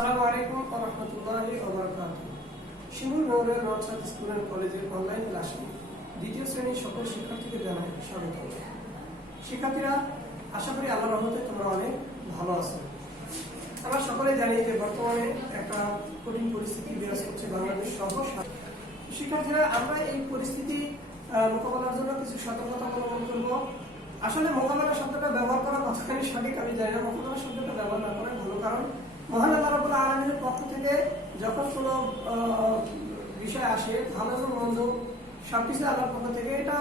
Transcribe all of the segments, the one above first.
আসসালামু আলাইকুম ওয়া রাহমাতুল্লাহি ওয়া বারাকাতুহু। শিমুল মেমোরিয়াল নর্থ স্কুল অ্যান্ড কলেজের অনলাইন ক্লাসে দ্বিতীয় শ্রেণীর সকল শিক্ষার্থীকে জানাই স্বাগত। শিক্ষার্থীরা, আশা করি আল্লাহর রহমতে তোমরা অনেক ভালো আছো। আমরা সকলে জানি যে বর্তমানে একটা কঠিন পরিস্থিতি বিরাজ করছে বাংলাদেশ সহ। শিক্ষার্থীরা, আমরা এই পরিস্থিতি মোকাবেলার জন্য কিছু সতর্কতা অবলম্বন করব। আসলে মোকাবেলা শব্দটা ব্যবহার করা কতখানি সঠিক আমি জানি না। মোকাবেলা শব্দটা ব্যবহার না করাই ভালো, কারণ মহান আল্লাহ রাব্বুল আলামিনের পক্ষ থেকে যখন কোনো বিষয় আসে, ভালো এবং মন্দ সবকিছু আল্লাহর পক্ষ থেকে, এটা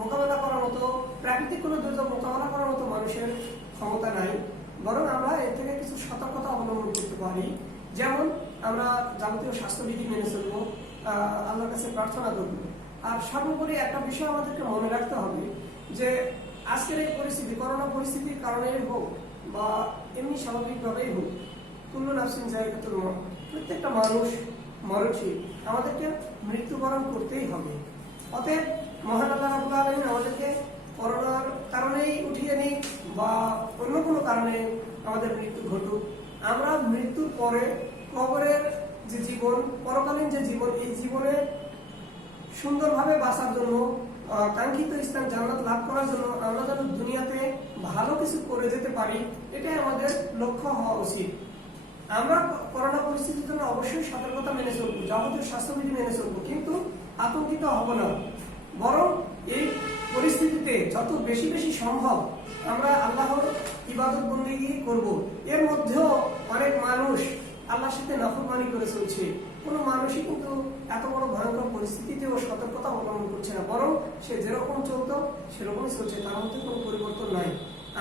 মোকাবেলা করার মতো, প্রাকৃতিক কোনো দুর্যোগ মোকাবেলা করার মতো মানুষের ক্ষমতা নাই। বরং আমরা এর থেকে কিছু সতর্কতা অবলম্বন করতে পারি। যেমন আমরা যাবতীয় স্বাস্থ্যবিধি মেনে চলবো, আল্লাহর কাছে প্রার্থনা করবো। আর সর্বোপরি একটা বিষয় আমাদেরকে মনে রাখতে হবে যে আজকের এই পরিস্থিতি, করোনা পরিস্থিতির কারণে হোক বা এমনি স্বাভাবিকভাবেই হোক, কুল্লু নাফসিন যায়কাতুল মউত, প্রত্যেকটা মানুষ মরণশীল, আমাদেরকে মৃত্যুবরণ করতেই হবে। অতএব মহান আল্লাহ রাব্বুল আলামিন আমাদেরকে করোনার কারণেই উঠিয়ে নিক বা অন্য কোনো কারণে আমাদের মৃত্যু ঘটুক, আমরা মৃত্যুর পরে কবরের যে জীবন, পরকালীন যে জীবন, এই জীবনে সুন্দরভাবে বাঁচার জন্য, কাঙ্ক্ষিত স্থান জান্নাত লাভ করার জন্য আমরা যেন দুনিয়াতে ভালো কিছু করে যেতে পারি, এটাই আমাদের লক্ষ্য হওয়া উচিত। আমরা করোনা পরিস্থিতির জন্য অবশ্যই সতর্কতা মেনে চলবো, যাবতীয় স্বাস্থ্যবিধি মেনে চলবো, কিন্তু আতঙ্কিত হব না। বরং এই পরিস্থিতিতে যত বেশি বেশি সম্ভব আমরা আল্লাহর ইবাদত বন্দেগী করব। এর মধ্যেও অনেক মানুষ আল্লাহর সাথে নাফরমানি করে চলছে। কোনো মানুষই কিন্তু এত বড় ভয়ঙ্কর পরিস্থিতিতেও সতর্কতা অবলম্বন করছে না, বরং সে যেরকম চলতো সেরকমই চলছে, তার মধ্যে কোনো পরিবর্তন নাই।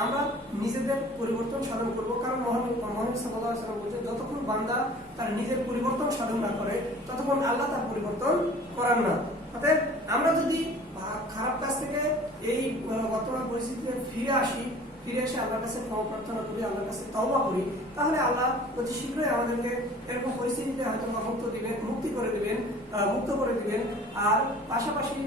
আমরা নিজেদের পরিবর্তন সাধন করবো, কারণ মহানবী সাল্লাল্লাহু আলাইহি ওয়াসাল্লাম বলেছেন, যতক্ষণ বান্দা তার নিজের পরিবর্তন সাধন না করে ততক্ষণ আল্লাহ তার পরিবর্তন করেন না। অতএব আমরা যদি খারাপ কাজ থেকে এই বর্তমান পরিস্থিতিতে ফিরে এসে আল্লাহর কাছে ক্ষমা প্রার্থনা করি, আল্লাহর কাছে তওবা করি, তাহলে আল্লাহ অতি শীঘ্রই আমাদেরকে এরকম পরিস্থিতিতে হয়তো মুক্ত করে দিবেন। আর পাশাপাশি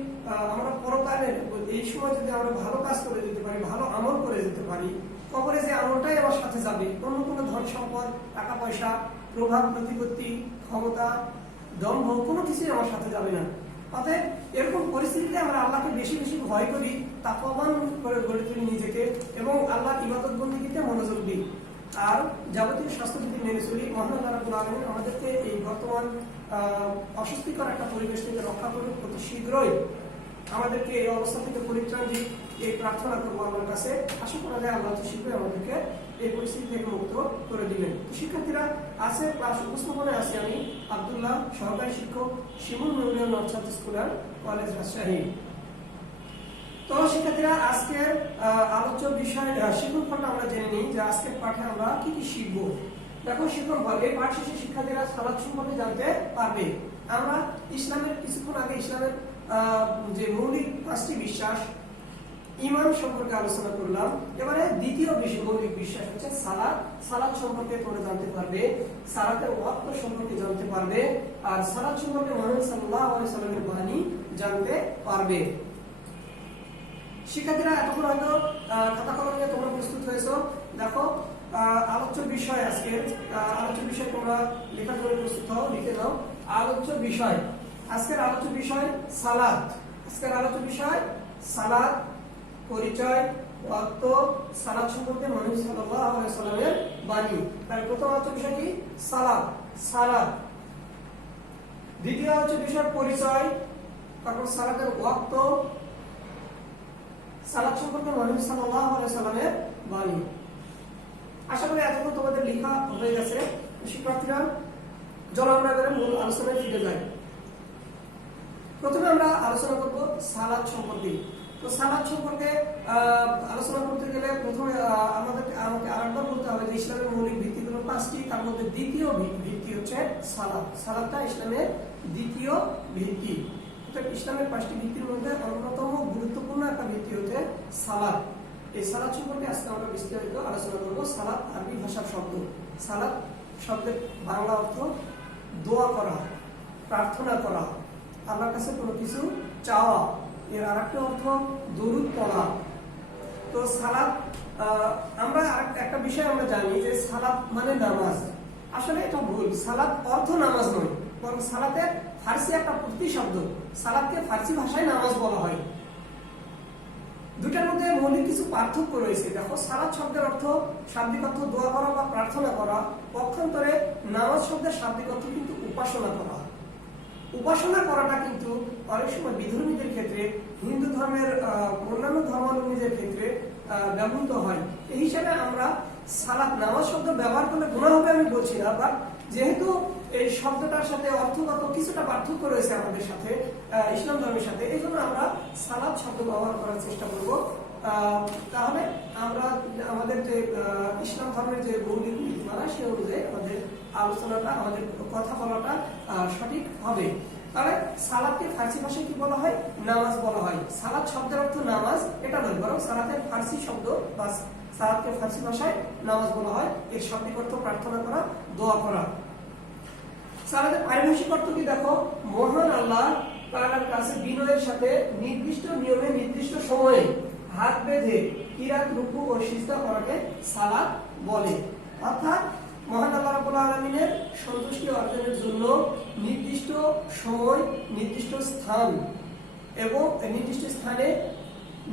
আমরা পরকালের এই সময় যদি আমরা ভালো কাজ করে যেতে পারি, ভালো আমল করে যেতে পারি, কবরে যে আমলটাই আমার সাথে যাবে, অন্য কোনো ধন সম্পদ, টাকা পয়সা, প্রভাব প্রতিপত্তি, ক্ষমতা, দম্ভ, কোনো কিছুই আমার সাথে যাবে না। অতএব এরকম পরিস্থিতিতে আমরা আল্লাহকে বেশি বেশি ভয় করি, তাকওয়াবান করে গড়ে তুলি নিজেকে এবং আল্লাহর ইবাদত বন্দেগীতে মনোযোগ দিই। আর যাবতীয় স্বাস্থ্যবিধি মেনে চলি। মহান আল্লাহ রাব্বুল আলামিন আমাদেরকে এই বর্তমান অস্বস্তিকর একটা পরিবেশ থেকে রক্ষা করুক, অতি শীঘ্রই আমাদেরকে এই অবস্থা থেকে পরিত্রাণ দিক, এই প্রার্থনা করবো আল্লাহর কাছে। আশা করা যায় আল্লাহ অতি শীঘ্রই আমাদেরকে এই পরিস্থিতি থেকে মুক্ত করে দিবেন। শিক্ষার্থীরা, আছে ক্লাস উপস্থাপনায় আছি আমি আব্দুল্লাহ, সহকারী শিক্ষক, Shimul memorial north school and college, Rajshahi. তো শিক্ষার্থীরা, আজকের আলোচ্য বিষয় শিক্ষণ ফলটা আমরা জেনে নিই যে আজকের পাঠে আমরা কি কি শিখবো। দেখো, শিক্ষণ ফল, এই পাঠ শেষে শিক্ষার্থীরা সালাত সম্পর্কে জানতে পারবে। আমরা ইসলামের কিছুক্ষণ আগে ইসলামের যে মৌলিক 5টি বিশ্বাস, ঈমান সম্পর্কে আলোচনা করলাম। এবারে দ্বিতীয় মৌলিক বিশ্বাস হচ্ছে সালাত। সালাত সম্পর্কে তোমরা জানতে পারবে, সালাতের ওয়াক্ত সম্পর্কে জানতে পারবে, আর সালাত সম্পর্কে মুহাম্মদ সাল্লাল্লাহু আলাইহি ওয়াসাল্লামের বাণী জানতে পারবে। শিক্ষার্থীরা, এতক্ষণ হয়তো খাতা কলম নিয়ে তোমরা প্রস্তুত হয়েছো। দেখো, আলোচ্য বিষয়, আজকের আলোচ্য বিষয় তোমরা লেখার জন্য প্রস্তুত হও, লিখে নাও। আলোচ্য বিষয়, আজকের আলোচ্য বিষয় সালাত। আজকের আলোচ্য বিষয় সালাত, পরিচয়, ওয়াক্ত, সালাত সম্পর্কে মুহাম্মদ সাল্লাল্লাহু আলাইহি ওয়াসাল্লামের বাণী। তার প্রথম আলোচ্য বিষয় কি? সালাত। দ্বিতীয় আলোচ্য বিষয় পরিচয়, তারপর সালাতের ওয়াক্ত, সালাত সম্পর্কে মুহাম্মদ সাল্লাল্লাহু আলাইহি ওয়াসাল্লামের বাণী। আশা করি এতক্ষণ তোমাদের লেখা হয়ে গেছে। শিক্ষার্থীরা, চলো আমরা এবারে মূল আলোচনায় ফিরে যাই। প্রথমে আমরা আলোচনা করব সালাত সম্পর্কে। তো সালাত সম্পর্কে আলোচনা করতে গেলে প্রথমে আমাকে আরেকবার বলতে হবে যে ইসলামের মৌলিক ভিত্তিগুলো 5টি, তার মধ্যে দ্বিতীয় ভিত্তি হচ্ছে সালাত। সালাতটা ইসলামের দ্বিতীয় ভিত্তি। ইসলামের 5টি ভিত্তির মধ্যে অন্যতম গুরুত্বপূর্ণ একটা ভিত্তি হচ্ছে সালাত। এই সালাত সম্পর্কে আজকে আমরা বিস্তারিত আলোচনা করব। সালাত আরবি ভাষার শব্দ। সালাত শব্দের বাংলা অর্থ দোয়া করা, প্রার্থনা করা, আল্লাহর কাছে কোনো কিছু চাওয়া। এর আরেকটা অর্থ দরুদ পড়া। তো সালাত, আমরা একটা বিষয় আমরা জানি যে সালাত মানে নামাজ। আসলে এটা ভুল। সালাত অর্থ নামাজ নয়, বরং সালাতের ফার্সি একটা প্রতিশব্দ। সালাতকে ফার্সি ভাষায় নামাজ বলা হয়। দুটার মধ্যে মৌলিক কিছু পার্থক্য রয়েছে। দেখো, সালাত শব্দের অর্থ, শাব্দিক অর্থ দোয়া করা বা প্রার্থনা করা। পক্ষান্তরে নামাজ শব্দের শাব্দিক অর্থ কিন্তু উপাসনা করা। উপাসনা করাটা কিন্তু অনেক সময় বিধর্মীদের ক্ষেত্রে, হিন্দু ধর্মের অন্যান্য ধর্মাবলম্বীদের ক্ষেত্রে ব্যবহৃত হয়। এই হিসাবে আমরা সালাত নামাজ শব্দ ব্যবহার করলে গুনাহ হবে আমি বলছি না, বাট যেহেতু এই শব্দটার সাথে অর্থগত কিছুটা পার্থক্য রয়েছে আমাদের সাথে, ইসলাম ধর্মের সাথে, এই জন্য আমরা সালাত শব্দ ব্যবহার করার চেষ্টা করব। তাহলে আমরা আমাদের যে ইসলাম ধর্মের যে মৌলিক নীতিমালা সে অনুযায়ী আমাদের আলোচনাটা, আমাদের কথা বলাটা সঠিক হবে। তাহলে সালাতকে ফার্সি ভাষায় কি বলা হয়? নামাজ বলা হয়। সালাত শব্দের অর্থ নামাজ এটা নয়, বরং সালাতের ফার্সি শব্দ বা সালাতকে ফার্সি ভাষায় নামাজ বলা হয়। এর শাব্দিক অর্থ প্রার্থনা করা, দোয়া করা। সালাতের পারিভাষিক অর্থ কি দেখো, মহান আল্লাহ তাআলার কাছে বিনয়ের সাথে নির্দিষ্ট নিয়মে নির্দিষ্ট সময়ে হাত বেঁধে কিরাত, রুকু ও সিজদা করাকে সালাত বলে। অর্থাৎ মহান আল্লাহ রাব্বুল আলামিনের সন্তুষ্টি অর্জনের জন্য নির্দিষ্ট সময়, নির্দিষ্ট স্থান এবং নির্দিষ্ট স্থানে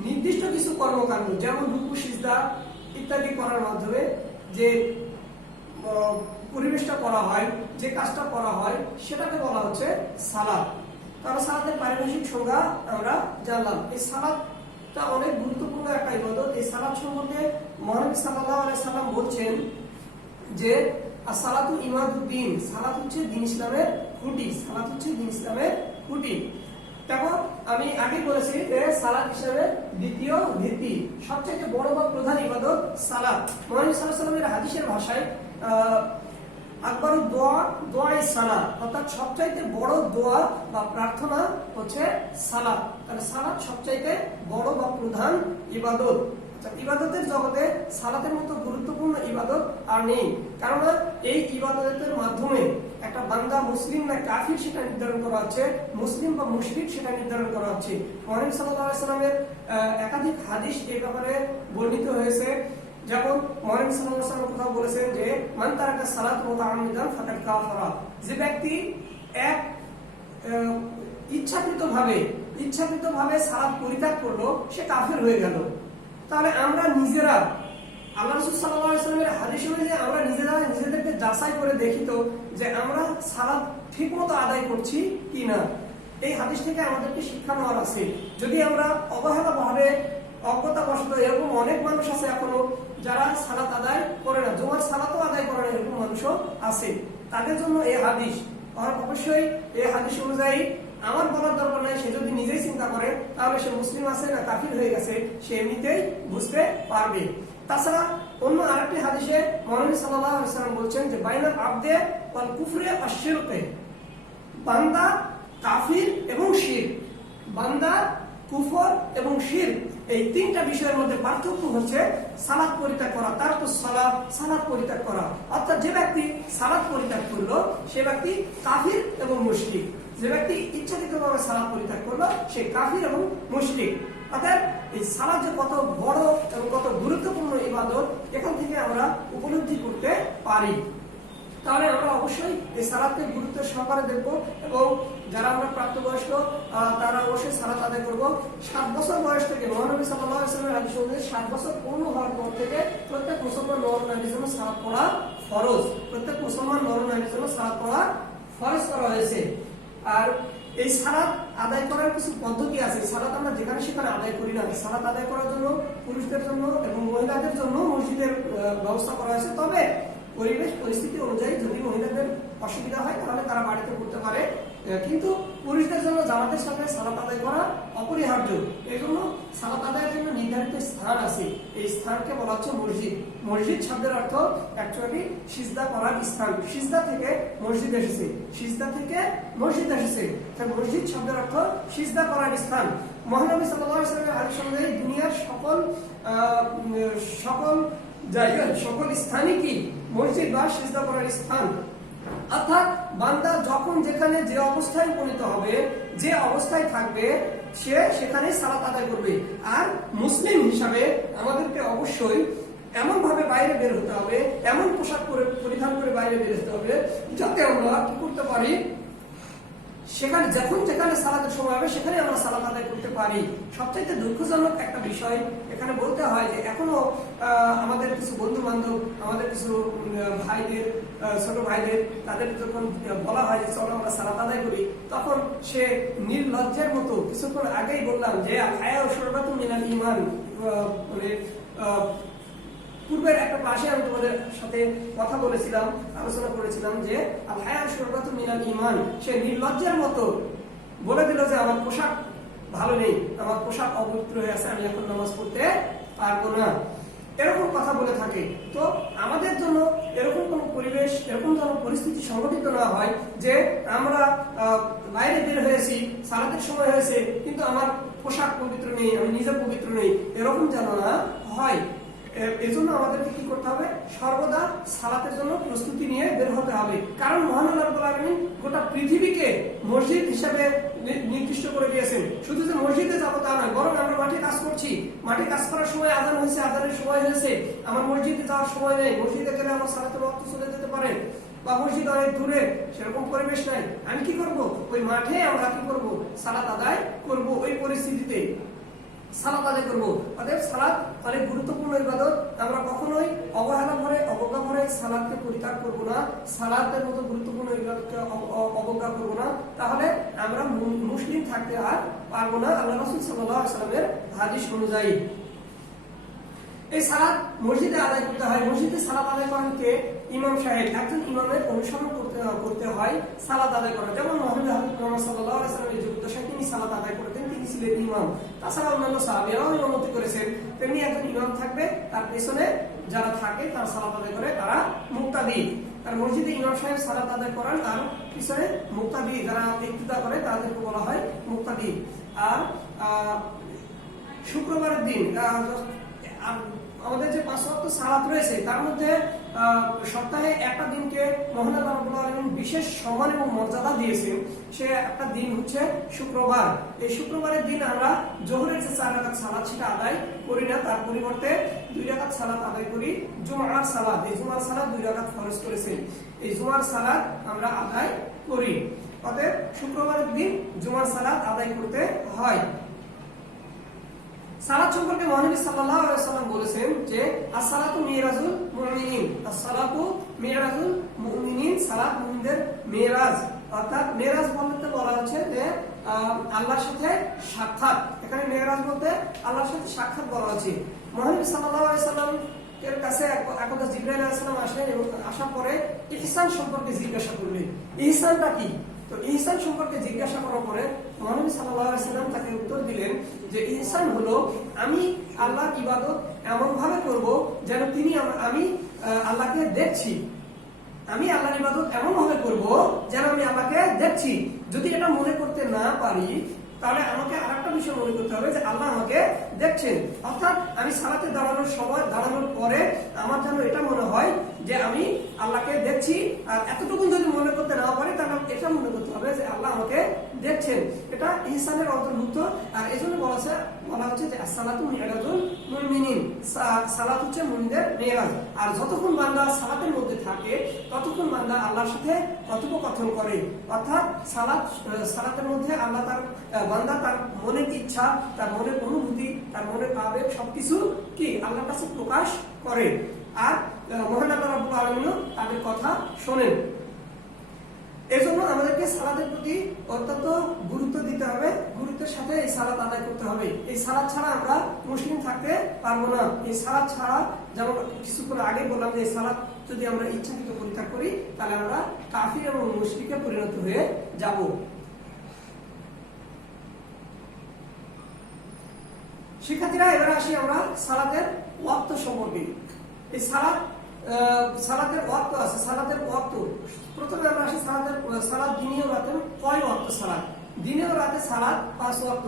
নির্দিষ্ট কিছু কর্মকাণ্ড, যেমন রুকু, সিজদা ইত্যাদি করার মাধ্যমে যে পরিবেশটা করা হয়, যে কাজটা করা হয়, সেটাকে বলা হচ্ছে সালাত। তাহলে সালাতের পারিভাষিক সংজ্ঞা আমরা জানলাম। এই সালাতটা অনেক গুরুত্বপূর্ণ একটা ইবাদত। এই সালাত সম্পর্কে মহানবী সাল্লাল্লাহু আলাইহি সাল্লাম বলছেন যে আসসালাতু ইমাদুদ্দিন, সালাত হচ্ছে দ্বীন ইসলামের খুঁটি। সালাত হচ্ছে দ্বীন ইসলামের খুঁটি। দেখো, আমি আগে বলেছি যে সালাত ইসলামের দ্বিতীয় ভিত্তি, সবচেয়ে বড় বা প্রধান ইবাদত সালাত। মহানবী সাল্লাল্লাহু আলাইহি সাল্লামের হাদিসের ভাষায় আকবারুদ দোয়া দোয়াই সালাত, অর্থাৎ সবচাইতে বড় দোয়া বা প্রার্থনা হচ্ছে সালাত। তাহলে সালাত সবচাইতে বড় বা প্রধান ইবাদত। ইবাদতের জগতে সালাতের মতো গুরুত্বপূর্ণ ইবাদত আর নেই, কারণ এই ইবাদতের মাধ্যমে একটা বান্দা মুসলিম না কাফির সেটা নির্ধারণ করা হচ্ছে, মুসলিম বা মুশরিক সেটা নির্ধারণ করা হচ্ছে। মহানবী সাল্লাল্লাহু আলাইহি সাল্লামের একাধিক হাদিস এই ব্যাপারে বর্ণিত হয়েছে। যেমন মহানবী সাল্লাল্লাহু আলাইহি ওয়াসাল্লাম কথা বলেছেন যে মান তারাকা সালাত মুতাআম্মিদান ফাকাদ কাফারা, যে ব্যক্তি এক ইচ্ছাকৃতভাবে সালাত পরিত্যাগ করলো সে কাফের হয়ে গেল। তাহলে আমরা নিজেরা আল্লাহ রাসূল সাল্লাল্লাহু আলাইহি ওয়াসাল্লামের হাদিস অনুযায়ী আমরা নিজেদেরকে যাচাই করে দেখি তো যে আমরা সালাত ঠিকমতো আদায় করছি কিনা। এই হাদিস থেকে আমাদেরকে শিক্ষা নেওয়ার আছে। যদি আমরা অবহেলাভাবে, অজ্ঞতাবশত, এরকম অনেক মানুষ আছে এখনো যারা সালাত আদায় করে না, জুমার সালাতও আদায় করে না, এরকম মানুষও আছে। তাদের জন্য এই হাদিস, অবশ্যই এই হাদিস অনুযায়ী আমার বলার দরকার নাই, সে যদি নিজেই চিন্তা করে তাহলে সে মুসলিম আছে না কাফির হয়ে গেছে সে এমনিতেই বুঝতে পারবে। তাছাড়া অন্য আরেকটি হাদিসে মহানবী সাল্লাল্লাহু আলাইহি ওয়াসাল্লাম বলছেন যে বাইনাল আবদে ওয়াল কুফরি ওয়াশ শিরকে, বান্দা, কাফির এবং শিরক, বান্দা, কুফর এবং শিরক, এই তিনটা বিষয়ের মধ্যে পার্থক্য হচ্ছে সালাত পরিত্যাগ করা। তার তো সালাত পরিত্যাগ করা, অর্থাৎ যে ব্যক্তি সালাত পরিত্যাগ করলো সে ব্যক্তি কাফির এবং মুশরিক। যে ব্যক্তি ইচ্ছাকৃতভাবে সালাত পরিত্যাগ করলো সে কাফির এবং মুশরিক। অর্থাৎ এই সালাত যে কত বড় এবং কত গুরুত্বপূর্ণ ইবাদত এখান থেকে আমরা উপলব্ধি করতে পারি। তাহলে আমরা অবশ্যই এই সালাতকে গুরুত্ব সহকারে দেখব এবং যারা আমরা প্রাপ্তবয়স্ক তারা অবশ্যই সালাত আদায় করব। 7 বছর বয়স থেকে মহানবী সাল্লাল্লাহু আলাইহি ওয়াসাল্লামের হাদিস অনুযায়ী 7 বছর পূর্ণ হওয়ার পর থেকে প্রত্যেক মুসলমান নর-নারীর জন্য সালাত পড়া ফরজ। প্রত্যেক মুসলমান নর-নারীর জন্য সালাত পড়া ফরজ করা হয়েছে। আর এই সালাত আদায় করার কিছু পদ্ধতি আছে। সালাত আমরা যেখানে সেখানে আদায় করি না। সালাত আদায় করার জন্য পুরুষদের জন্য এবং মহিলাদের জন্য মসজিদের ব্যবস্থা করা হয়েছে। তবে পরিবেশ পরিস্থিতি অনুযায়ী যদি মহিলাদের অসুবিধা হয় তাহলে তারা বাড়িতে করতে পারে, কিন্তু পুরুষদের জন্য জামাতের সাথে সালাত আদায় করা অপরিহার্য। এই জন্য সালাত আদায়ের জন্য নির্ধারিত স্থান আছে। এই স্থানকে বলা হচ্ছে মসজিদ। মসজিদ শব্দের অর্থ অ্যাকচুয়ালি সিজদা করার স্থান। সিজদা থেকে মসজিদ এসেছে, সিজদা থেকে মসজিদ এসেছে। তাই মসজিদ শব্দের অর্থ সিজদা করার স্থান। মহানবী সাল্লাল্লাহু আলাইহি ওয়াসাল্লামের হাদিস অনুযায়ী দুনিয়ার সকল জায়গা, সকল স্থানই কি মসজিদ বা সিজদা করার স্থান। অর্থাৎ বান্দা যখন যেখানে যে অবস্থায় উপনীত হবে, যে অবস্থায় থাকবে, সে সেখানে সালাত আদায় করবে। আর মুসলিম হিসাবে আমাদেরকে অবশ্যই এমন ভাবে বাইরে বের হতে হবে, এমন পোশাক পরিধান করে বাইরে বের হতে হবে যাতে আমরা কি করতে পারি, সেখানে যখন যেখানে সালাতের সময় হবে সেখানে আমরা সালাত আদায় করতে পারি। সবচাইতে দুঃখজনক একটা বিষয় এখানে বলতে হয় যে এখনো আমাদের কিছু বন্ধু বান্ধব, আমাদের কিছু ভাইদের, ছোট ভাইদের, তাদের যখন বলা হয় যে চলো আমরা সালাত আদায় করি, তখন সে নির্লজ্জের মতো, কিছুক্ষণ আগেই বললাম যে হায়া শরবাতুম মিনাল ঈমান, মানে পূর্বের একটা ক্লাসে আমি তোমাদের সাথে কথা বলেছিলাম, আলোচনা করেছিলাম যে আল হায়া শরবাতুম মিনাল ঈমান, সে নির্লজ্জের মতো বলে দিল যে আমার পোশাক ভালো নেই, আমার পোশাক অপবিত্র হয়ে আছে, আমি এখন নামাজ পড়তে পারবো না, এরকম কথা বলে থাকে। তো আমাদের জন্য এরকম কোন পরিবেশ, এরকম যেন পরিস্থিতি সংঘটিত না হয় যে আমরা বাইরে বের হয়েছি, সালাতের সময় হয়েছে, কিন্তু আমার পোশাক পবিত্র নেই, আমি নিজে পবিত্র নেই, এরকম যেন না হয়। এজন্য আমাদেরকে কি করতে হবে, সর্বদা সালাতের জন্য প্রস্তুতি নিয়ে বের হতে হবে। কারণ মহান আল্লাহ রাব্বুল আলামিন গোটা পৃথিবীকে মসজিদ হিসেবে নির্দিষ্ট করে দিয়েছেন। শুধু যে মসজিদে যাবো তা নয়, বরং আমরা মাঠে কাজ করছি, মাঠে কাজ করার সময় আযান হয়েছে, আযানের সময় হয়েছে, আমার মসজিদে যাওয়ার সময় নেই, মসজিদে গেলে আমার সালাতের ওয়াক্ত চলে যেতে পারে, বা মসজিদ অনেক দূরে, সেরকম পরিবেশ নাই, আমি কি করব, ওই মাঠে আমরা কি করব, সালাত আদায় করব, ওই পরিস্থিতিতে সালাত আদায় করবো। অতএব সালাত অনেক গুরুত্বপূর্ণ ইবাদত, আমরা কখনোই অবহেলা করে, অবজ্ঞা করে সালাতকে পরিত্যাগ করবো না, সালাতের মতো গুরুত্বপূর্ণ ইবাদতকে অবজ্ঞা করবো না, তাহলে আমরা মুসলিম থাকতে আর পারবো না আল্লাহ রাসূল সাল্লাল্লাহু আলাইহি ওয়াসাল্লামের হাদিস অনুযায়ী। এই সালাত মসজিদে আদায় করতে হয়। মসজিদে সালাত আদায় করেন কে? ইমাম সাহেব। একজন ইমামের অনুসরণ করতে হয় সালাত আদায় করা। যেমন মুহাম্মদ সাল্লাল্লাহু আলাইহি ওয়াসাল্লামের যুগদশায় তিনি সালাত আদায় করতেন, তিনি ছিলেন ইমাম। তাছাড়া অন্যান্য সাহাবীরাও ইমামতি করেছেন। তেমনি একজন ইমাম থাকবে, তার পেছনে যারা থাকে তারা সালাত আদায় করে, তারা মুক্তাদি। আর মসজিদে ইমাম সাহেব সালাত আদায় করেন, আর পিছনে মুক্তাদি যারা ইক্তিদা করে তাদেরকে বলা হয় মুক্তাদি। আর শুক্রবারের দিন আমাদের যে 5 ওয়াক্ত সালাত রয়েছে, তার মধ্যে সপ্তাহে একটা দিনকে মহান আল্লাহ রাব্বুল আলামিন বিশেষ সম্মান এবং মর্যাদা দিয়েছেন। সে একটা দিন হচ্ছে শুক্রবার। এই শুক্রবারের দিন আমরা জোহরের যে 4 রাকাত সালাত সেটা আদায় করি না, তার পরিবর্তে 2 রাকাত সালাত আদায় করি। জুমার সালাত, এই জুমার সালাত 2 রাকাত ফরজ করেছেন, এই জুমার সালাত আমরা আদায় করি। অতএব শুক্রবারের দিন জুমার সালাত আদায় করতে হয়। সালাত সম্পর্কে মহানবী সাল্লাল্লাহু আলাইহি ওয়াসাল্লাম বলেছেন যে as-সালাতু মিরাজুল মুমিনিন, as-সালাতু মিরাজুল মুমিনিন, সালাত মুমিনদের মেরাজ। অর্থাৎ মেরাজ বলতে বলা হচ্ছে যে আল্লাহর সাথে সাক্ষাৎ। এখানে মেরাজ বলতে আল্লাহর সাথে সাক্ষাৎ বলা হচ্ছে। মহানবী সাল্লাল্লাহু আলাইহি ওয়াসাল্লাম এর কাছে একদা জিবরাইল আলাইহিস সালাম আসলেন এবং আসার পরে ইহসান সম্পর্কে জিজ্ঞাসা করলেন। ইহসানটা কি? তো ইহসান সম্পর্কে জিজ্ঞাসা করার পরে মহানবী সাল্লাল্লাহু আলাইহি ওয়াসাল্লাম তাকে উত্তর দিলেন যে ইহসান হলো আমি আল্লাহর ইবাদত এমন ভাবে করব যেন আমি আল্লাহকে দেখছি। আমি আল্লাহর ইবাদত এমন ভাবে করব যেন আমি আল্লাহকে দেখছি। যদি এটা মনে করতে না পারি, তাহলে আমাকে আরেকটা বিষয় মনে করতে হবে যে আল্লাহ আমাকে দেখছেন। অর্থাৎ আমি সালাতে দাঁড়ানোর সময়, দাঁড়ানোর পরে আমার যেন এটা মনে হয় যে আমি আল্লাহকে দেখছি। আর এতটুকু যদি মনে করতে না পারি, তাহলে এটা মনে করতে হবে যে আল্লাহ আমাকে দেখছেন। এটা ইহসানের অন্তর্ভুক্ত। আর এই জন্য বলা হচ্ছে যে as-সালাতু মিরাজুল মুমিনিন, সালাত হচ্ছে মুমিনদের মেরাজ। আর যতক্ষণ বান্দা সালাতের মধ্যে থাকে, ততক্ষণ বান্দা আল্লাহর সাথে কথোপকথন করে। অর্থাৎ সালাতের মধ্যে আল্লাহ বান্দা তার মনের ইচ্ছা, তার মনের অনুভূতি, তার মনের আবেগ সবকিছু কি আল্লাহর কাছে প্রকাশ করে। আর মহান আল্লাহ রাব্বুল আলামিনও তাদের কথা শোনেন। এজন্য আমাদেরকে সালাতের প্রতি অত্যন্ত গুরুত্ব দিতে হবে, গুরুত্বের সাথে এই সালাত আদায় করতে হবে। এই সালাত ছাড়া আমরা মুসলিম থাকতে পারবো না। এই সালাত ছাড়া, যেমন কিছুক্ষণ আগে বললাম যে এই সালাত যদি আমরা ইচ্ছাকৃত পরিত্যাগ করি, তাহলে আমরা কাফির এবং মুশরিকে পরিণত হয়ে যাব। শিক্ষার্থীরা, এবার আসি আমরা সালাতের ওয়াক্ত সম্পর্কে। এই সালাতের ওয়াক্ত আছে, সালাতের ওয়াক্ত। প্রথমে আমরা আসি সালাত দিনে ও রাতে কয় ওয়াক্ত সালাত? দিনে ও রাতে সালাত 5 ওয়াক্ত।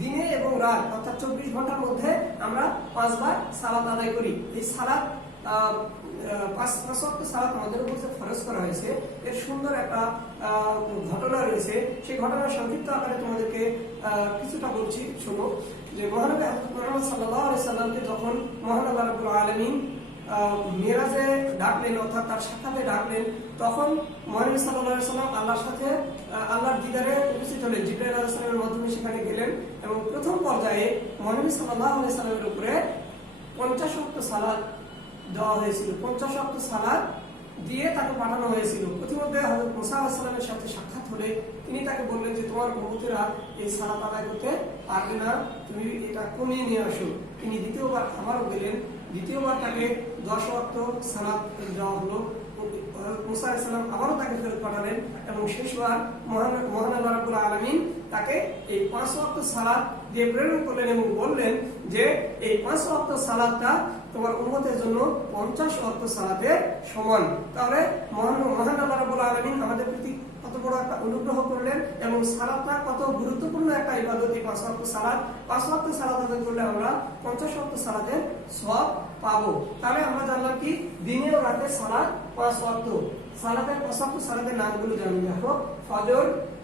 দিনে এবং রাত অর্থাৎ 24 ঘন্টার মধ্যে আমরা 5 বার সালাত আদায় করি। এই সালাত 5 ওয়াক্ত সালাত আমাদের উপর যে ফরজ করা হয়েছে, এর সুন্দর একটা ঘটনা রয়েছে। সেই ঘটনার সংক্ষিপ্ত আকারে তোমাদেরকে কিছুটা বলছি, শোনো। যে মহানবী মুহাম্মদ সাল্লাল্লাহু আলাইহি সাল্লামকে যখন মহান আল্লাহ রাব্বুল আলামিন মেরাজে ডাকলেন, অর্থাৎ তার সাক্ষাতে ডাকলেন, তখন মহানবী সাল্লাল্লাহু আলাইহি সাল্লাম আল্লাহর সাথে আল্লাহর দিদারে উপস্থিত হলেন, জিবরাইল আলাইহিস সালামের মাধ্যমে সেখানে গেলেন এবং প্রথম পর্যায়ে মহানবী সাল্লাল্লাহু আলাইহি সাল্লামের উপরে 50 ওয়াক্ত সালাত দেওয়া হয়েছিল। 50 ওয়াক্ত সালাত দিয়ে তাকে পাঠানো হয়েছিল। প্রতিমধ্যে হযরত মুসা আলাইহিস সালামের সাথে সাক্ষাৎ হলে তিনি তাকে বললেন যে তোমার উম্মতেরা এই সালাত আদায় করতে পারবে না, তুমি এটা কমিয়ে নিয়ে আসো। তিনি দ্বিতীয়বার আবারও গেলেন, দ্বিতীয়বার তাকে 10 ওয়াক্ত সালাত দেওয়া হলো। মুসা আলাইহিস সালাম আবারও তাকে ফেরত পাঠালেন এবং শেষবার মহান আল্লাহ রাব্বুল আলামিন তাকে এই 5 ওয়াক্ত সালাত দিয়ে প্রেরণ করলেন এবং বললেন যে এই 5 ওয়াক্ত সালাতটা তোমার উম্মতের জন্য 50 ওয়াক্ত সালাতের সমান। তাহলে মহান আল্লাহ রাব্বুল আলামিন আমাদের প্রতি কত বড় একটা অনুগ্রহ করলেন এবং সালাতটা কত গুরুত্বপূর্ণ একটা ইবাদত। এই 5 ওয়াক্ত সালাত, 5 ওয়াক্ত সালাত আদায় করলে আমরা 50 ওয়াক্ত সালাতের সওয়াব পাবো। তাহলে আমরা জানলাম কি দিনে ও রাতে সালাত 5 ওয়াক্ত। সালাতের 5 ওয়াক্ত সালাতের নামগুলো জানি। দেখো,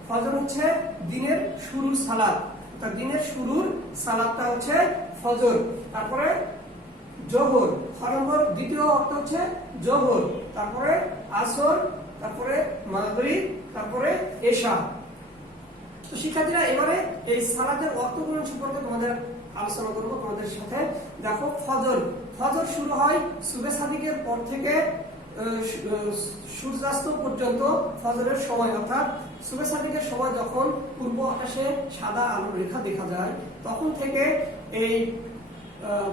ফজর হচ্ছে দিনের শুরুর সালাত, অর্থাৎ দিনের শুরুর সালাতটা হচ্ছে ফজর। তারপরে জোহর, নম্বর দ্বিতীয় ওয়াক্ত হচ্ছে জোহর, তারপরে আসর, তারপরে মাগরিব, তারপরে এশা। তো শিক্ষার্থীরা এবারে এই সালাতের ওয়াক্তগুলো সম্পর্কে তোমাদের আলোচনা করব তোমাদের সাথে। দেখো, ফজর শুরু হয় সুবহে সাদিকের পর থেকে সূর্যাস্ত পর্যন্ত ফজরের সময়, অর্থাৎ সুবহে সাদিকের সময় যখন পূর্ব আকাশে সাদা আলোর রেখা দেখা যায় তখন থেকে এই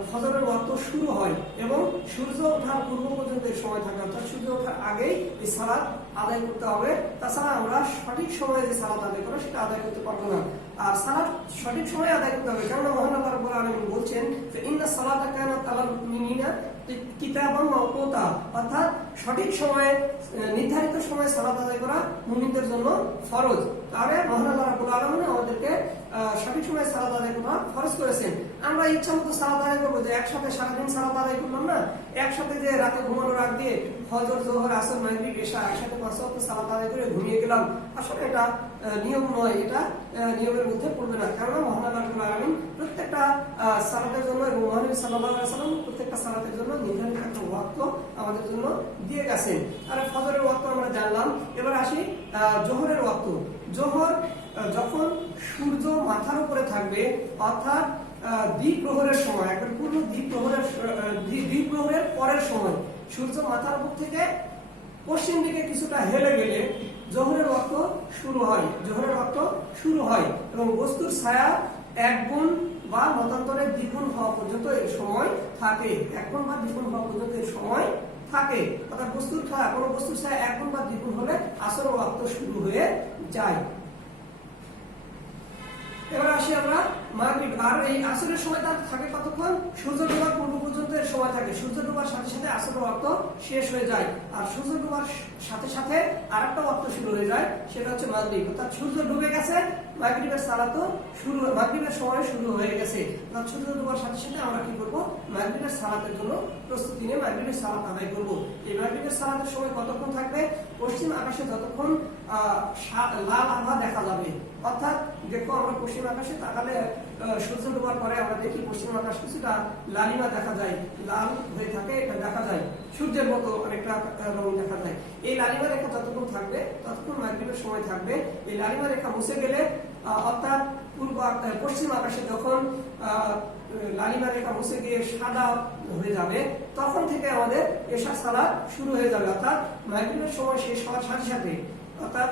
ফজরের ওয়াক্ত শুরু হয় এবং সূর্য ওঠার পূর্ব পর্যন্ত এই সময় থাকে, অর্থাৎ সূর্য ওঠার আগেই এই সালাত আদায় করতে হবে। তাছাড়া আমরা সঠিক সময়ে যে সালাত আদায় করবো সেটা আদায় করতে পারবো না। আর সালাত সঠিক সময়ে আদায় করতে হবে, কেননা মহান আল্লাহ রাব্বুল আলামিন বলছেন যে ইন্নাস সালাতা কানাত আলাল মুমিনিনা কিতাবান মাওকুতা, অর্থাৎ সঠিক সময়ে নির্ধারিত সময়ে সালাত আদায় করা মুমিনদের জন্য ফরজ। তাহলে মহান আল্লাহ রাব্বুল আলামিন আমাদেরকে সঠিক সময়ে সালাত আদায় করা ফরজ করেছেন। আমরা ইচ্ছা মতো সালাত আদায় করবো, যে একসাথে সারাদিন সালাত আদায় করলাম না, একসাথে যে রাতে ঘুমানোর আগ দিয়ে ফজর, জোহর, আসর, মাগরিব, এশা একসাথে 5 ওয়াক্ত সালাত আদায় করে ঘুমিয়ে গেলাম, আসলে এটা নিয়ম নয়, এটা নিয়মের মধ্যে পড়বে না। কেননা মহান আল্লাহ রাব্বুল আলামিন প্রত্যেকটা সালাতের জন্য এবং মহানবী সাল্লাল্লাহু আলাইহি ওয়াসাল্লাম প্রত্যেকটা সালাতের জন্য নির্ধারিত একটা ওয়াক্ত আমাদের জন্য দিয়ে গেছেন। আর ফজরের ওয়াক্ত আমরা জানলাম। এবার আসি জোহরের ওয়াক্ত। জোহর যখন সূর্য মাথার উপরে থাকবে, অর্থাৎ দ্বিপ্রহরের সময়, একবার পূর্ব দ্বিপ্রহরের পরের সময়, সূর্য মাথার উপর থেকে পশ্চিম দিকে কিছুটা হেলে গেলে জোহরের ওয়াক্ত শুরু হয়। জোহরের ওয়াক্ত শুরু হয় এবং বস্তুর ছায়া 1 গুণ বা মতান্তরে দ্বিগুণ হওয়া পর্যন্ত এই সময় থাকে। 1 গুণ বা দ্বিগুণ হওয়া পর্যন্ত এই সময় থাকে, অর্থাৎ কোনো বস্তুর ছায়া 1 গুণ বা দ্বিগুণ হলে আসর ওয়াক্ত শুরু হয়ে যায়। এবার আসি আমরা মাগরিব। আর এই আসরের সময়টা থাকে কতক্ষণ? সূর্য ডোবার পূর্ব পর্যন্ত এর সময় থাকে। সূর্য ডোবার সাথে সাথে আসরের ওয়াক্ত শেষ হয়ে যায়। আর সূর্য ডোবার সাথে সাথে আরেকটা ওয়াক্ত শুরু হয়ে যায়, সেটা হচ্ছে মাগরিব। অর্থাৎ সূর্য ডুবে গেছে, মাগরিবের সালাতও শুরু, মাগরিবের সময় শুরু হয়ে গেছে। অর্থাৎ সূর্য ডোবার সাথে সাথে আমরা কি করব? মাগরিবের সালাতের জন্য প্রস্তুতি নিয়ে মাগরিবের সালাত আদায় করব। এই মাগরিবের সালাতের সময় কতক্ষণ থাকবে? পশ্চিম আকাশে যতক্ষণ লাল আভা দেখা যাবে, অর্থাৎ দেখো আমরা পশ্চিম আকাশে তাকালে সূর্য ডোবার পরে আমরা দেখি পশ্চিম আকাশ কিছুটা লালিমা দেখা যায়, লাল হয়ে থাকে, এটা দেখা যায়, সূর্যের মতো অনেকটা রং দেখা যায়। এই লালিমা রেখা যতক্ষণ থাকবে ততক্ষণ মাগরিবের সময় থাকবে। এই লালিমা রেখা মুছে গেলে, অর্থাৎ পশ্চিম আকাশে যখন লালিমা রেখা মুছে গিয়ে সাদা হয়ে যাবে, তখন থেকে আমাদের এশা সালাত শুরু হয়ে যাবে। অর্থাৎ মাগরিবের সময় শেষ হওয়ার সাথে সাথে, অর্থাৎ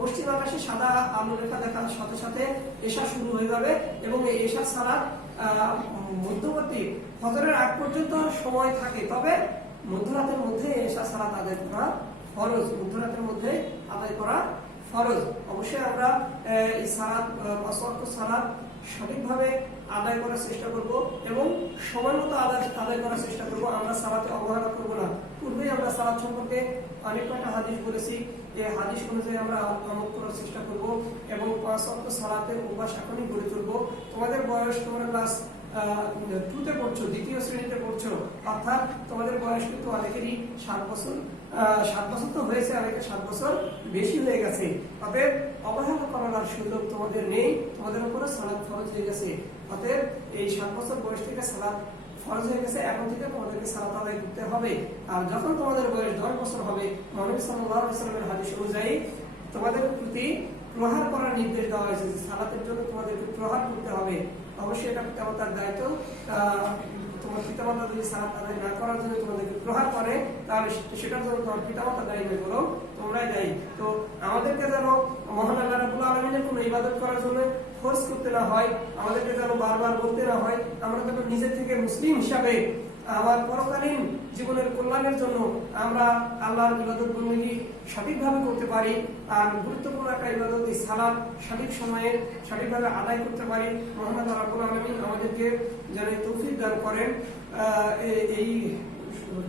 পশ্চিম আকাশে সাদা আলো রেখা দেখার সাথে সাথে এশা শুরু হয়ে যাবে এবং এই এশা সালাত মধ্যবর্তী ফজরের আগ পর্যন্ত সময় থাকে। তবে মধ্যরাতের মধ্যে এশা সালাত আদায় করা ফরজ, মধ্যরাতের মধ্যে আদায় করা ফরজ। অবশ্যই আমরা এই সালাত, 5 ওয়াক্ত সালাত সঠিকভাবে আদায় করার চেষ্টা করব এবং সময় মতো আদায় করার চেষ্টা করব। আমরা সালাতে অবহেলা করব না। পূর্বেই আমরা সালাত সম্পর্কে অনেক কয়েকটা হাদিস বলেছি, এই হাদিস অনুযায়ী আমরা আমল করার চেষ্টা করব এবং 5 ওয়াক্ত সালাতের অভ্যাস এখনই গড়ে তুলব। তোমাদের বয়স, তোমরা ক্লাস 2তে পড়ছো, 2য় শ্রেণীতে পড়ছো, অর্থাৎ তোমাদের বয়স কিন্তু অনেকেরই 7 বছর তো হয়েছে, অনেকের 7 বছর বেশি হয়ে গেছে। অতএব অবহেলা করার সুযোগ তোমাদের নেই, তোমাদের উপরে সালাত ফরজ হয়ে গেছে। অতএব এই 7 বছর বয়স থেকে সালাত ফরজ হয়ে গেছে, এখন থেকে তোমাদেরকে সালাত আদায় করতে হবে। আর যখন তোমাদের বয়স 10 বছর হবে, নবী সাল্লাল্লাহু আলাইহি ওয়াসাল্লামের হাদিস অনুযায়ী তোমাদের প্রতি প্রহার করার নির্দেশ দেওয়া হয়েছে যে সালাতের জন্য তোমাদেরকে প্রহার করতে হবে। অবশ্যই এটা পিতামাতার দায়িত্ব। তোমার পিতামাতা যদি সালাত আদায় না করার জন্য তোমাদেরকে প্রহার করে, তাহলে সেটার জন্য তোমার পিতামাতা দায়ী নয়, বরং তোমরাই দায়ী। তো আমাদেরকে যেন মহান আল্লাহ রাব্বুল আলামিনের কোনো ইবাদত করার জন্য ফোর্স করতে না হয়, আমাদেরকে যেন বারবার বলতে না হয়। আমরা যেন নিজে থেকে মুসলিম হিসাবে আমার পরকালীন জীবনের কল্যাণের জন্য আমরা আল্লাহর ইবাদত বন্দেগী সঠিকভাবে করতে পারি। আর গুরুত্বপূর্ণ একটা ইবাদত এই সালাত সঠিক সময়ে সঠিকভাবে আদায় করতে পারি। মহান আল্লাহ রাব্বুল আলামিন আমাদেরকে যেন তৌফিক দান করেন। এই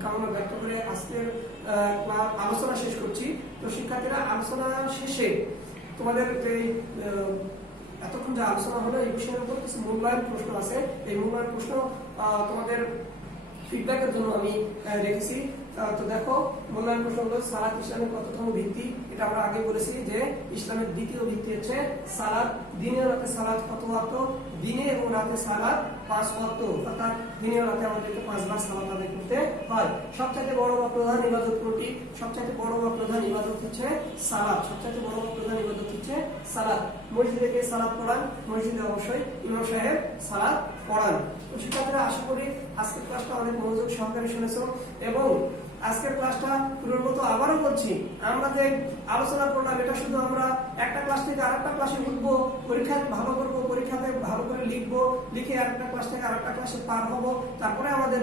কামনা ব্যক্ত করে আজকের আলোচনা শেষ করছি। তো শিক্ষার্থীরা, আলোচনা শেষে তোমাদের এই এতক্ষণ যে আলোচনা হলো এই বিষয়ের উপর কিছু মূল্যায়ন প্রশ্ন আছে। এই মূল্যায়ন প্রশ্ন তোমাদের ফিডব্যাকের জন্য আমি রেখেছি। তো দেখো, মূল্যায়ন প্রশ্ন হলো সালাত ইসলামের কততম ভিত্তি? এটা আমরা আগে বলেছি যে ইসলামের দ্বিতীয় ভিত্তি হচ্ছে সালাত। দিনে রাতে সালাত কত ওয়াক্ত? দিনে এবং রাতে সালাত 5 ওয়াক্ত, অর্থাৎ দিনে রাতে আমাদেরকে 5 বার সালাত আদায় করতে হয়। সবচেয়ে বড় বা প্রধান ইবাদত কোনটি? সবচেয়ে বড় বা প্রধান ইবাদত হচ্ছে সালাত। সবচেয়ে বড় বা প্রধান ইবাদত হচ্ছে সালাত। মসজিদে কে সালাত পড়ান? মসজিদে অবশ্যই ইমাম সাহেব সালাত পড়ান। তো শিক্ষার্থীরা, আশা করি আজকের ক্লাসটা অনেক মনোযোগ সহকারে শুনেছো এবং আজকের ক্লাসটা পুরোর মতো আবারও বলছি, আমরা যে আলোচনা করলাম এটা শুধু আমরা একটা ক্লাস থেকে আরেকটা ক্লাসে উঠবো, পরীক্ষায় ভালো করবো, পরীক্ষাতে ভালো করে লিখবো, লিখে আরেকটা ক্লাস থেকে আরেকটা ক্লাসে পার হবো, তারপরে আমাদের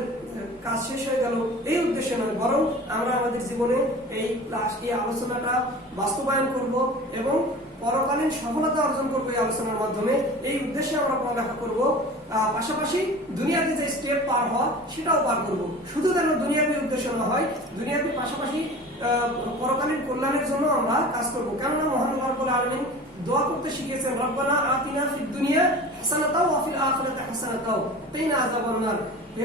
কাজ শেষ হয়ে গেল, এই উদ্দেশ্যে নয়। বরং আমরা আমাদের জীবনে এই আলোচনাটা বাস্তবায়ন করব এবং পরকালীন সফলতা অর্জন করবো এই আলোচনার মাধ্যমে। এই উদ্দেশ্যে আমরা পড়ালেখা করব। পাশাপাশি দুনিয়াতে যে স্টেপ পার হওয়া সেটাও পার করব। শুধু যেন দুনিয়াবী উদ্দেশ্য না হয়, দুনিয়াবী পাশাপাশি পরকালীন কল্যাণের জন্য আমরা কাজ করব। কেননা মহান আল্লাহ রাব্বুল আলামিন দোয়া করতে শিখিয়েছেন, রব্বানা আতিনা ফিদ দুনিয়া হাসানাতাও ওয়া ফিল আখিরাতি হাসানাতাও কিনা আযাবান নার। হে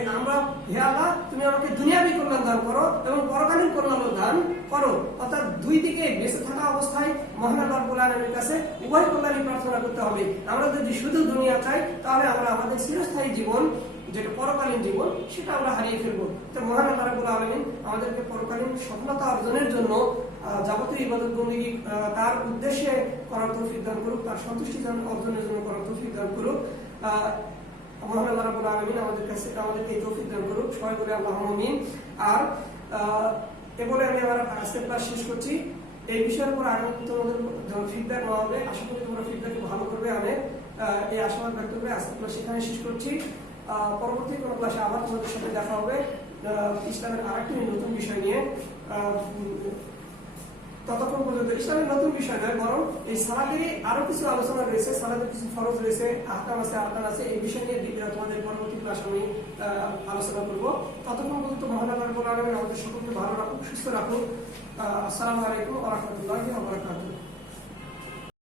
আল্লাহ, তুমি আমাকে দুনিয়াবী কল্যাণ দান করো এবং পরকালীন কল্যাণ দান করো। অর্থাৎ দুই দিকে বেঁচে থাকা অবস্থায় মহান আল্লাহ রাব্বুল আলামিনের কাছে উভয় কল্যাণই প্রার্থনা করতে হবে। আমরা যদি শুধু দুনিয়া চাই, তাহলে আমরা আমাদের চিরস্থায়ী জীবন, যেটা পরকালীন জীবন, সেটা আমরা হারিয়ে ফেলবো। তো মহান আল্লাহ রাব্বুল আলামিন আমাদেরকে পরকালীন সফলতা অর্জনের জন্য যাবতীয় ইবাদত বন্দেগী তার উদ্দেশ্যে করার তৌফিক দান করুক, তার সন্তুষ্টি অর্জনের জন্য করার তৌফিক দান করুক। মহান আল্লাহ রাব্বুল আলামিন আমাদেরকে এই তৌফিক দান করুক। সবাই বলে আল্লাহুম্মা আমিন। আর এবারে আমি আমার আজকের ক্লাস শেষ করছি। এই বিষয়ের উপর আগামী তোমাদের যখন ফিডব্যাক নেওয়া হবে, আশা করি তোমরা ফিডব্যাকে ভালো করবে। আমি এই আশাবাদ ব্যক্ত করে আজকের ক্লাস সেখানে শেষ করছি। পরবর্তী কোনো ক্লাসে আবার তোমাদের সাথে দেখা হবে ইসলামের আরেকটি নতুন বিষয় নিয়ে। ততক্ষণ পর্যন্ত ইসলামের নতুন বিষয় নয়, বরং এই সালাতেরই আরো কিছু আলোচনা রয়েছে, সালাতের কিছু ফরজ রয়েছে, আহকাম আছে, আরকান আছে। এই বিষয় নিয়ে তোমাদের পরবর্তী ক্লাস আমি আলোচনা করব। ততক্ষণ পর্যন্ত মহান আল্লাহ রাব্বুল আলামিন আমাদের সকলকে ভালো রাখুন, সুস্থ রাখুন। আসসালামু আলাইকুম ওয়া রাহমাতুল্লাহি ওয়া বারাকাতুহু।